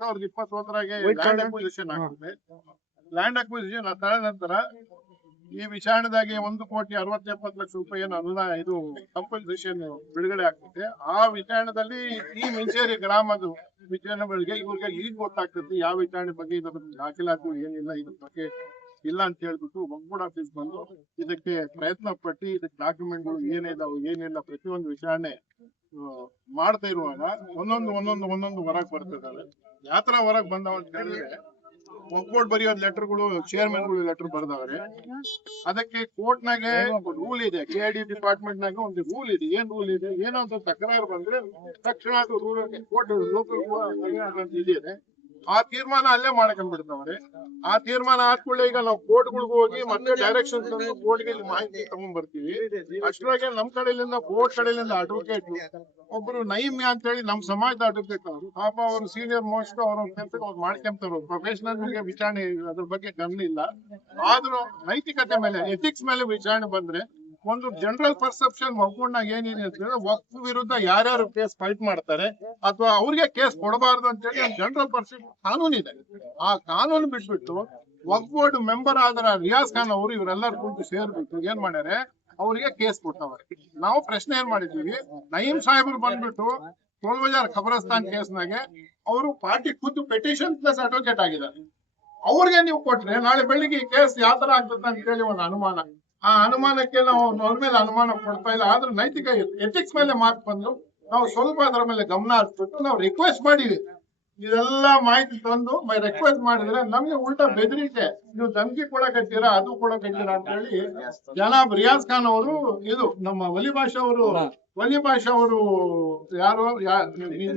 2021 land acquisition ಆಗ್ತದೆ. Land acquisition ಅದಾದ ನಂತರ ಈ ವಿಚಾರಣೆದಾಗಿ 1,60,70,00,000 ರೂಪಾಯಿ ಅನುದಾನ ಇದು ಕಂಪನ್ಸೇಷನ್ ಬಿಡುಗಡೆ ಆಗ್ತದೆ. ಆ ವಿಚಾರಣೆದಲ್ಲಿ ಈ ಮಿಂಚೇರಿ ಗ್ರಾಮದ ವಿಚಾರಣೆಗಳಿಗೆ ಇವ್ರಿಗೆ ಈಗ ಗೊತ್ತಾಗ್ತದೆ ಯಾವ ವಿಚಾರಣೆ ಬಗ್ಗೆ ಇದ್ರ ದಾಖಲಾತಿ ಏನಿಲ್ಲ, ಇದ್ರ ಬಗ್ಗೆ ಇಲ್ಲ ಅಂತ ಹೇಳ್ಬಿಟ್ಟು ಒಕ್ಕೂಟ ಆಫೀಸ್ ಬಂದು ಇದಕ್ಕೆ ಪ್ರಯತ್ನ ಪಟ್ಟು ಇದಕ್ಕೆ ಡಾಕ್ಯುಮೆಂಟ್ಗಳು ಏನಿದಾವೆ ಏನಿಲ್ಲ ಪ್ರತಿಯೊಂದು ವಿಚಾರಣೆ ಮಾಡ್ತಾ ಇರುವಾಗ ಒಂದೊಂದು ಹೊರಗೆ ಬರ್ತಿದ್ದಾವೆ. ಯಾತರ ಹೊರಗೆ ಬಂದಾವ ಅಂತ ಹೇಳಿದ್ರೆ ಒಕ್ಕೋಟ್ ಬರೆಯೋದ್ ಲೆಟರ್ಗಳು ಚೇರ್ಮನ್ಗಳು ಲೆಟರ್ ಬರ್ದವ್ರೆ. ಅದಕ್ಕೆ ಕೋರ್ಟ್ ನಾಗೆ ರೂಲ್ ಇದೆ, KID ಡಿಪಾರ್ಟ್ಮೆಂಟ್ ನಾಗ ಒಂದು ರೂಲ್ ಇದೆ. ಏನ್ ರೂಲ್ ಇದೆ, ಏನೋ ಒಂದು ತಕರಾರು ಬಂದ್ರೆ ತಕ್ಷಣ ಅದು ರೂಲ್ ಕೋರ್ಟ್ ಲೋಕಲ್ ಇದೆ. ಆ ತೀರ್ಮಾನ ಅಲ್ಲೇ ಮಾಡ್ಕೊಂಡ್ಬಿಡ್ತಾವ್ರೆ. ಆ ತೀರ್ಮಾನ ಆದ್ಕೊಳ್ಳೆ ಈಗ ನಾವು ಕೋರ್ಟ್ಗಳಿಗೆ ಹೋಗಿ ಮತ್ತೆ ಡೈರೆಕ್ಷನ್ ಕೋರ್ಟ್ಗೆ ಮಾಹಿತಿ ತಗೊಂಡ್ ಬರ್ತೀವಿ. ಅಷ್ಟರೊಳಗೆ ನಮ್ ಕಡೆಯಿಂದ ಕೋರ್ಟ್ ಕಡೆಯಿಂದ ಅಡ್ವೊಕೇಟ್ ಒಬ್ರು ನೈಮ್ಯ ಅಂತ ಹೇಳಿ ನಮ್ ಸಮಾಜದ ಅಡ್ವೊಕೇಟ್ ಅವರು ಪಾಪ ಅವರು ಸೀನಿಯರ್ ಮೋಸ್ಟ್ ಅವ್ರ ಕೆಲ್ಸಕ್ಕೆ ಅವ್ರು ಮಾಡ್ಕೊಂತಾರ. ಪ್ರೊಫೆಷನಲ್ ವಿಚಾರಣೆ ಅದ್ರ ಬಗ್ಗೆ ಗಮನ ಇಲ್ಲ. ಆದ್ರೂ ನೈತಿಕತೆ ಮೇಲೆ ಎಥಿಕ್ಸ್ ಮೇಲೆ ವಿಚಾರಣೆ ಬಂದ್ರೆ ಒಂದು ಜನರಲ್ ಪರ್ಸೆಪ್ಷನ್ ಒಗ್ಗೂಡ್ನಾಗ ಏನಿದೆ ಅಂತ ಹೇಳಿದ್ರೆ ವಕ್ಫ್ ವಿರುದ್ಧ ಯಾರ್ಯಾರು ಕೇಸ್ ಫೈಟ್ ಮಾಡ್ತಾರೆ ಅಥವಾ ಅವ್ರಿಗೆ ಕೇಸ್ ಕೊಡಬಾರ್ದು ಅಂತ ಹೇಳಿ ಒಂದು ಜನರಲ್ ಪರ್ಸೆಪ್ಷನ್ ಕಾನೂನು ಇದೆ. ಆ ಕಾನೂನು ಬಿಟ್ಬಿಟ್ಟು ವಕ್ಫ್ ಬೋರ್ಡ್ ಮೆಂಬರ್ ಆದ್ರ ರಿಯಾಜ್ ಖಾನ್ ಅವರು ಇವರೆಲ್ಲರೂ ಕುಂತು ಸೇರ್ಬಿಟ್ಟು ಏನ್ ಮಾಡ್ಯಾರೆ, ಅವರಿಗೆ ಕೇಸ್ ಕೊಡ್ತಾವ್ರೆ. ನಾವು ಪ್ರಶ್ನೆ ಏನ್ ಮಾಡಿದೀವಿ, ನಯೀಂ ಸಾಹೇಬ್ರು ಬಂದ್ಬಿಟ್ಟು ಟೋಲ್ಬಜಾರ್ ಖಬರಸ್ತಾನ್ ಕೇಸ್ನಾಗೆ ಅವರು ಪಾರ್ಟಿ ಖುದ್ದು ಪೆಟಿಷನ್ ಪ್ಲಸ್ ಅಡ್ವೊಕೇಟ್ ಆಗಿದ್ದಾರೆ. ಅವ್ರಿಗೆ ನೀವು ಕೊಟ್ರೆ ನಾಳೆ ಬೆಳಿಗ್ಗೆ ಈ ಕೇಸ್ ಯಾವ ತರ ಆಗ್ತದೆ ಅಂತ ಹೇಳಿ ಒಂದು ಅನುಮಾನ. ಆ ಅನುಮಾನಕ್ಕೆ ನಾವು ಅವ್ರ ಮೇಲೆ ಅನುಮಾನ ಕೊಡ್ತಾ ಇಲ್ಲ. ಆದ್ರೆ ನೈತಿಕ ಎಥಿಕ್ಸ್ ಮೇಲೆ ಮಾತು ಬಂದು ನಾವು ಸ್ವಲ್ಪ ಅದರ ಮೇಲೆ ಗಮನ ಹರಿಸ್ಬಿಟ್ಟು ನಾವು ರಿಕ್ವೆಸ್ಟ್ ಮಾಡಿವಿ. ಇದೆಲ್ಲ ಮಾಹಿತಿ ತಂದು ರಿಕ್ವೆಸ್ಟ್ ಮಾಡಿದ್ರೆ ನಮ್ಗೆ ಉಲ್ಟಾ ಬೆದರಿಕೆ, ನೀವು ಧಮಕಿ ಕೊಡಕತ್ತೀರಾ ಅದು ಕೊಡಕತ್ತೀರಾ ಅಂತ ಹೇಳಿ ಜನಾಬ್ ರಿಯಾಜ್ ಖಾನ್ ಅವರು ಇದು ನಮ್ಮ ವಲಿ ಭಾಷಾ ಅವರು ಯಾರು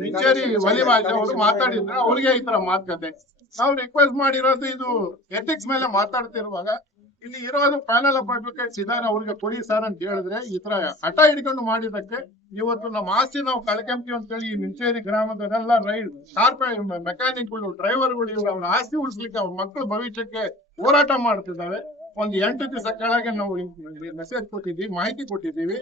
ಮಿಂಚೇರಿ ವಲಿ ಭಾಷಾ ಅವರು ಮಾತಾಡಿದ್ರೆ ಅವ್ರಿಗೆ ಈ ತರ ಮಾತುಕತೆ. ನಾವು ರಿಕ್ವೆಸ್ಟ್ ಮಾಡಿರೋದು ಇದು ಎಥಿಕ್ಸ್ ಮೇಲೆ ಮಾತಾಡ್ತಿರುವಾಗ ಇಲ್ಲಿ ಇರೋದು ಪ್ಯಾನಲ್ ಆಫ್ ಅಡ್ವೊಕೇಟ್ಸ್ ಇದಾರೆ, ಅವ್ರಿಗೆ ಕೊಡಿ ಸರ್ ಅಂತ ಹೇಳಿದ್ರೆ ಈ ತರ ಹಠ ಹಿಡ್ಕೊಂಡು ಮಾಡಿದಕ್ಕೆ ಇವತ್ತು ನಮ್ಮ ಆಸ್ತಿ ನಾವು ಕಳ್ಕೊಂತೀವಿ ಅಂತ ಹೇಳಿ ಈ ಮಿಂಚೇರಿ ಗ್ರಾಮದವರೆಲ್ಲ ಮೆಕ್ಯಾನಿಕ್ಗಳು ಡ್ರೈವರ್ಗಳು ಇವ್ರು ಅವ್ರ ಆಸ್ತಿ ಉಳಿಸ್ಲಿಕ್ಕೆ ಅವ್ರ ಮಕ್ಕಳ ಭವಿಷ್ಯಕ್ಕೆ ಹೋರಾಟ ಮಾಡ್ತಿದ್ದಾವೆ. ಒಂದು 8 ದಿವಸ ಕೆಳಗೆ ನಾವು ಮೆಸೇಜ್ ಕೊಟ್ಟಿದ್ದೀವಿ, ಮಾಹಿತಿ ಕೊಟ್ಟಿದ್ದೀವಿ.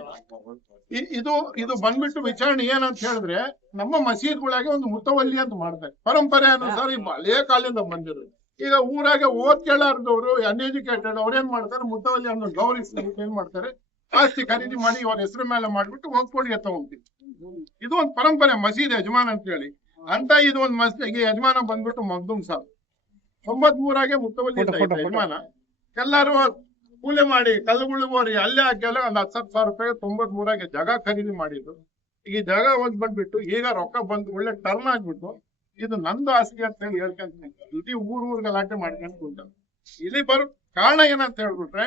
ಇದು ಬಂದ್ಬಿಟ್ಟು ವಿಚಾರಣೆ ಏನಂತ ಹೇಳಿದ್ರೆ ನಮ್ಮ ಮಸೀದ್ಗಳಾಗೆ ಒಂದು ಮುತವಲ್ಲಿ ಅಂತ ಮಾಡ್ತಾರೆ. ಪರಂಪರೆ ಅನುಸಾರ ಹಳೆಯ ಕಾಲದಿಂದ ಬಂದಿರೋದು. ಈಗ ಊರಾಗೆ ಓದ್ ಕೇಳಾರ್ದವ್ರು ಅನ್ಎಜುಕೇಟೆಡ್ ಅವ್ರೇನ್ ಮಾಡ್ತಾರೆ, ಮುತವಲ್ಲಿ ಅನ್ನೋ ಗೌರವಿಸ್ಲಿಕ್ಕೆ ಏನ್ ಮಾಡ್ತಾರೆ, ಆಸ್ತಿ ಖರೀದಿ ಮಾಡಿ ಅವ್ರ ಹೆಸರು ಮೇಲೆ ಮಾಡ್ಬಿಟ್ಟು ಹೋಗ್ಕೊಡಿ ಅಂತ ಹೋಗ್ತೀವಿ. ಇದು ಒಂದು ಪರಂಪರೆ ಮಸೀದ್ ಯಜಮಾನ್ ಅಂತ ಹೇಳಿ ಅಂತ. ಇದು ಒಂದು ಮಸೀದಿಗೆ ಯಜಮಾನ ಬಂದ್ಬಿಟ್ಟು ಮಗ್ದುಮ್ ಸಾಬ್ 93 ಮುತವಲ್ಲಿ ಯಜಮಾನ. ಎಲ್ಲಾರು ಕೂಲಿ ಮಾಡಿ ಕಲ್ಲುಗುಳಿಗೋರಿ ಅಲ್ಲೇ ಹಾಕಿ ಒಂದು 10,000 ರೂಪಾಯಿ 93 ಜಾಗ ಖರೀದಿ ಮಾಡಿದ್ರು. ಈ ಜಾಗ ಬಂದ್ಬಿಟ್ಟು ಈಗ ರೊಕ್ಕ ಬಂದು ಒಳ್ಳೆ ಟರ್ನ್ ಆಗ್ಬಿಟ್ಟು ಇದು ನಂದು ಆಸ್ತಿ ಅಂತ ಹೇಳಿ ಹೇಳ್ಕೊಂತೀನಿ. ಇಡೀ ಊರ್ ಗಲಾಟೆ ಮಾಡ್ಕೊಂಡು ಇಲ್ಲಿ ಬರೋ ಕಾರಣ ಏನಂತ ಹೇಳ್ಬಿಟ್ರೆ,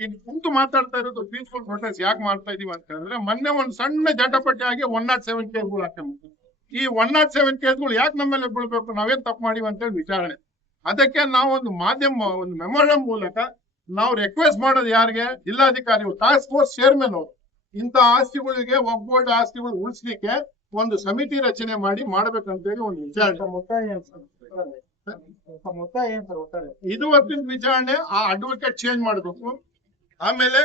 ಇಲ್ಲಿ ಕುಂತು ಮಾತಾಡ್ತಾ ಇರೋದು ಪೀಸ್ಫುಲ್ ಪ್ರೊಟೆಸ್ಟ್ ಯಾಕೆ ಮಾಡ್ತಾ ಇದೀವಿ ಅಂತ ಹೇಳಿದ್ರೆ, ಮೊನ್ನೆ ಒಂದ್ ಸಣ್ಣ ಜಟಪಟಿ ಆಗಿ 107 ಕೇಸ್ಗಳು ಹಾಕೊಂಡ್ಬಿಟ್ಟು ಈ 107 ಕೇಸ್ಗಳು ಯಾಕೆ ನಮ್ಮೇಲೆ ಬೀಳ್ಬೇಕು, ನಾವೇನ್ ತಪ್ಪು ಮಾಡಿವಿ ಅಂತ ಹೇಳಿ ವಿಚಾರಣೆ. ಅದಕ್ಕೆ ನಾವು ಒಂದು ಒಂದು ಮೆಮೊರಂ ಮೂಲಕ ನಾವು ರಿಕ್ವೆಸ್ಟ್ ಮಾಡೋದು ಯಾರಿಗೆ, ಜಿಲ್ಲಾಧಿಕಾರಿ ಟಾಸ್ಕ್ ಫೋರ್ಸ್ ಚೇರ್ಮನ್ ಅವರು ಇಂಥ ಆಸ್ತಿಗಳಿಗೆ ಒಗ್ಗೂಟ ಆಸ್ತಿಗಳು ಉಳಿಸ್ಲಿಕ್ಕೆ ಒಂದು ಸಮಿತಿ ರಚನೆ ಮಾಡಿ ಮಾಡ್ಬೇಕಂತ ಹೇಳಿ ಒಂದು ವಿಚಾರಣೆ. ಇದು ಹೊತ್ತಿನ ವಿಚಾರಣೆ. ಆ ಅಡ್ವೊಕೇಟ್ ಚೇಂಜ್ ಮಾಡ್ಬೇಕು. ಆಮೇಲೆ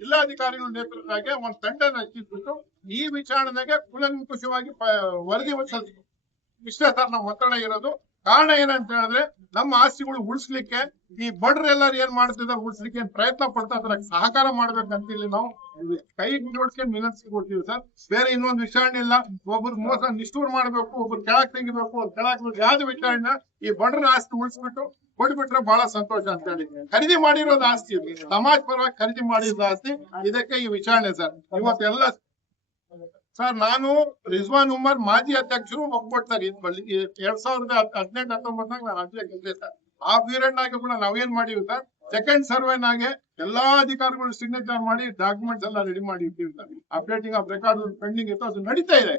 ಜಿಲ್ಲಾಧಿಕಾರಿಗಳ ನೇತೃತ್ವದಾಗೆ ಒಂದು ತಂಡ ರಚಿಸ್ಬಿಟ್ಟು ಈ ವಿಚಾರಣೆಗೆ ಕೂಲಂಕುಷವಾಗಿ ವರದಿ ಸಲ್ಲಿಸಬೇಕು. ಇಷ್ಟೇ ಸರ್ ನಾವು ಒತ್ತಡ ಇರೋದು. ಕಾರಣ ಏನಂತ ಹೇಳಿದ್ರೆ ನಮ್ಮ ಆಸ್ತಿಗಳು ಉಳಿಸ್ಲಿಕ್ಕೆ ಈ ಬಡ್ರೆಲ್ಲರೂ ಏನ್ ಮಾಡ್ತಿದ್ದಾರೆ ಉಳಿಸ್ಲಿಕ್ಕೆ ಪ್ರಯತ್ನ ಪಡ್ತಾ ಇದ್ರೆ ಸಹಕಾರ ಮಾಡ್ಬೇಕಂತ ಇಲ್ಲಿ ನಾವು ಕೈ ಜೋಡಿಸ್ಕೊಂಡು ವಿನಂತಿಸ್ಕೊಡ್ತೀವಿ ಸರ್. ಬೇರೆ ಇನ್ನೊಂದು ವಿಚಾರಣೆ ಇಲ್ಲ. ಒಬ್ರು ಮೋಸ ನಿಷ್ಠೂರ್ ಮಾಡ್ಬೇಕು, ಒಬ್ರು ಕೆಳಕ್ ತೆಗಿಬೇಕು, ಯಾವ್ದು ವಿಚಾರಣೆ ಈ ಬಡ್ರ ಆಸ್ತಿ ಉಳಿಸ್ಬಿಟ್ಟು ಕೊಡ್ಬಿಟ್ರೆ ಬಹಳ ಸಂತೋಷ ಅಂತ ಹೇಳಿ ಖರೀದಿ ಮಾಡಿರೋದು ಆಸ್ತಿ, ಸಮಾಜ ಪರವಾಗಿ ಖರೀದಿ ಮಾಡಿರೋದು ಆಸ್ತಿ. ಇದಕ್ಕೆ ಈ ವಿಚಾರಣೆ ಸರ್. ಇವತ್ತೆಲ್ಲ ಸರ್ ನಾನು ರಿಜ್ವಾನ್ ಉಮರ್ ಮಾಜಿ ಅಧ್ಯಕ್ಷರು ಒಪ್ಕೊಡ್ತಾರೆ. 2018-19 ನಾನು ಅಧ್ಯಕ್ಷ ಸರ್. ಆ ಪೀರಿಯಡ್ ನಾಗ ಕೂಡ ನಾವೇನ್ ಮಾಡಿವಿ ಸರ್, ಸೆಕೆಂಡ್ ಸರ್ವೆನಾಗೆ ಎಲ್ಲಾ ಅಧಿಕಾರಿಗಳು ಸಿಗ್ನೇಚರ್ ಮಾಡಿ ಡಾಕ್ಯುಮೆಂಟ್ಸ್ ಎಲ್ಲ ರೆಡಿ ಮಾಡಿ ಇಟ್ಟಿವಿ sir. Updating of record pending ಇತ್ತು, ಅದು ನಡೀತಾ ಇದೆ.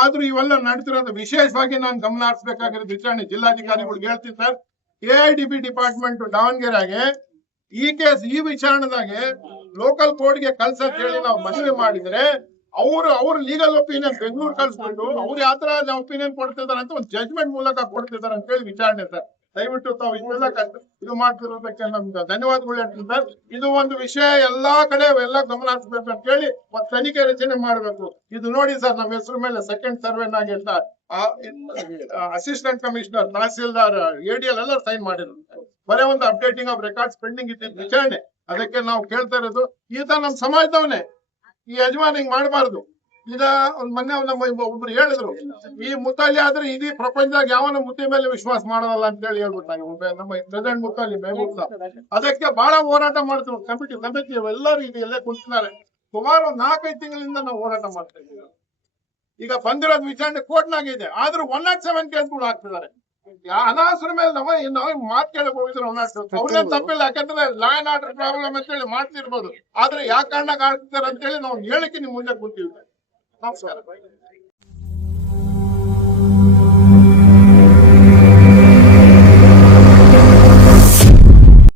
ಆದ್ರೂ ಇವೆಲ್ಲ ನಡೀತಿರೋದು ವಿಶೇಷವಾಗಿ ನಾನು ಗಮನ ಹರಿಸಬೇಕಾಗಿರೋದು ವಿಚಾರಣೆ ಜಿಲ್ಲಾಧಿಕಾರಿಗಳಿಗೆ ಹೇಳ್ತೀನಿ ಸರ್. KIDB ಡಿಪಾರ್ಟ್ಮೆಂಟ್ ದಾವಣಗೆರೆಗೆ ಈ ಕೇಸ್ ಈ ವಿಚಾರಣೆದಾಗೆ ಲೋಕಲ್ ಕೋರ್ಟ್ಗೆ ಕಳ್ಸಂತ ಹೇಳಿ ನಾವು ಮನವಿ ಮಾಡಿದ್ರೆ ಅವ್ರ ಲೀಗಲ್ ಒಪಿನಿಯನ್ ಬೆಂಗಳೂರು ಕಳ್ಸ್ಕೊಂಡು ಅವ್ರು ಯಾವ ತರ ಒಪಿನಿಯನ್ ಕೊಡ್ತಿದಾರೆ ಅಂತ ಒಂದು ಜಜ್ಮೆಂಟ್ ಮೂಲಕ ಕೊಡ್ತಿದಾರೆ ಅಂತ ಹೇಳಿ ವಿಚಾರಣೆ ಸರ್. ದಯವಿಟ್ಟು ತಾವು ಇದೆಲ್ಲ ಇದು ಮಾಡ್ತಿರೋದಕ್ಕೆ ನಮ್ಗೆ ಧನ್ಯವಾದಗಳು ಹೇಳ್ತೀನಿ ಸರ್. ಇದು ಒಂದು ವಿಷಯ ಎಲ್ಲಾ ಕಡೆ ಎಲ್ಲ ಗಮನ ಹರಿಸ್ಬೇಕು ಅಂತ ಹೇಳಿ ಒಂದು ತನಿಖೆ ರಚನೆ ಮಾಡ್ಬೇಕು. ಇದು ನೋಡಿ ಸರ್, ನಮ್ಮ ಹೆಸರು ಮೇಲೆ ಸೆಕೆಂಡ್ ಸರ್ವೆನಾಗೆ ಅಸಿಸ್ಟೆಂಟ್ ಕಮಿಷನರ್, ತಹಸೀಲ್ದಾರ್, ADL ಎಲ್ಲ ಸೈನ್ ಮಾಡಿದ್ರು. ಬರೀ ಒಂದು ಅಪ್ಡೇಟಿಂಗ್ ಆಫ್ ರೆಕಾರ್ಡ್ಸ್ ಪೆಂಡಿಂಗ್ ಇದ್ದಿದ್ದು ವಿಚಾರಣೆ. ಅದಕ್ಕೆ ನಾವು ಕೇಳ್ತಾ ಇರೋದು, ಈತ ನಮ್ಮ ಸಮಾಜದವನೇ, ಈ ಯಜಮಾನ್ ಹಿಂಗ್ ಮಾಡಬಾರ್ದು. ಈಗ ಮೊನ್ನೆ ಒಬ್ರು ಹೇಳಿದ್ರು, ಈ ಮುತಾಲಿ ಆದ್ರೆ ಇಡೀ ಪ್ರಪಂಚದಾಗ ಯಾವನ ಮುತ್ತಿ ಮೇಲೆ ವಿಶ್ವಾಸ ಮಾಡೋದಲ್ಲ ಅಂತ ಹೇಳಿ ಹೇಳ್ಬಿಟ್ಟಾಗ ನಮ್ಮ ಪ್ರೆಸಿಡೆಂಟ್ ಮುತಾಲಿ ಮೆಹಬೂಬ್ ಸಾಬ್. ಅದಕ್ಕೆ ಬಹಳ ಹೋರಾಟ ಮಾಡ್ತೀವಿ. ಸಮಿತಿ ಎಲ್ಲರೂ ಇದು ಎಲ್ಲೇ ಕುಂತಿದ್ದಾರೆ. ಸುಮಾರು 4-5 ತಿಂಗಳಿಂದ ನಾವು ಹೋರಾಟ ಮಾಡ್ತಾ ಇದ್ದೀವಿ. ಈಗ ಬಂದಿರೋದು ವಿಚಾರಣೆ ಕೋರ್ಟ್ನಾಗ ಇದೆ, ಆದ್ರೂ 107 ಕೇಸ್ಗಳು ಹಾಕ್ತಿದ್ದಾರೆ. ಅನಾಸರ ಮೇಲೆ ನಾವು ಮಾತು ಕೇಳಕ್ ಹೋಗಿದ್ರು. ಅವ್ರೇನ್ ತಪ್ಪಿಲ್ಲ, ಯಾಕಂದ್ರೆ ಲಾ ಅಂಡ್ ಆರ್ಡರ್ ಪ್ರಾಬ್ಲಮ್ ಅಂತ ಹೇಳಿ ಮಾಡ್ತಿರ್ಬೋದು. ಆದ್ರೆ ಯಾವ ಕಾರಣಕ್ಕೆ ಆಗ್ತಾರೆ ಅಂತ ಹೇಳಿ ನಾವು ಹೇಳಿಕೆ ನಿಮ್ ಮುಂದೆ ಕೂತೀವಿ. ನಮಸ್ಕಾರ.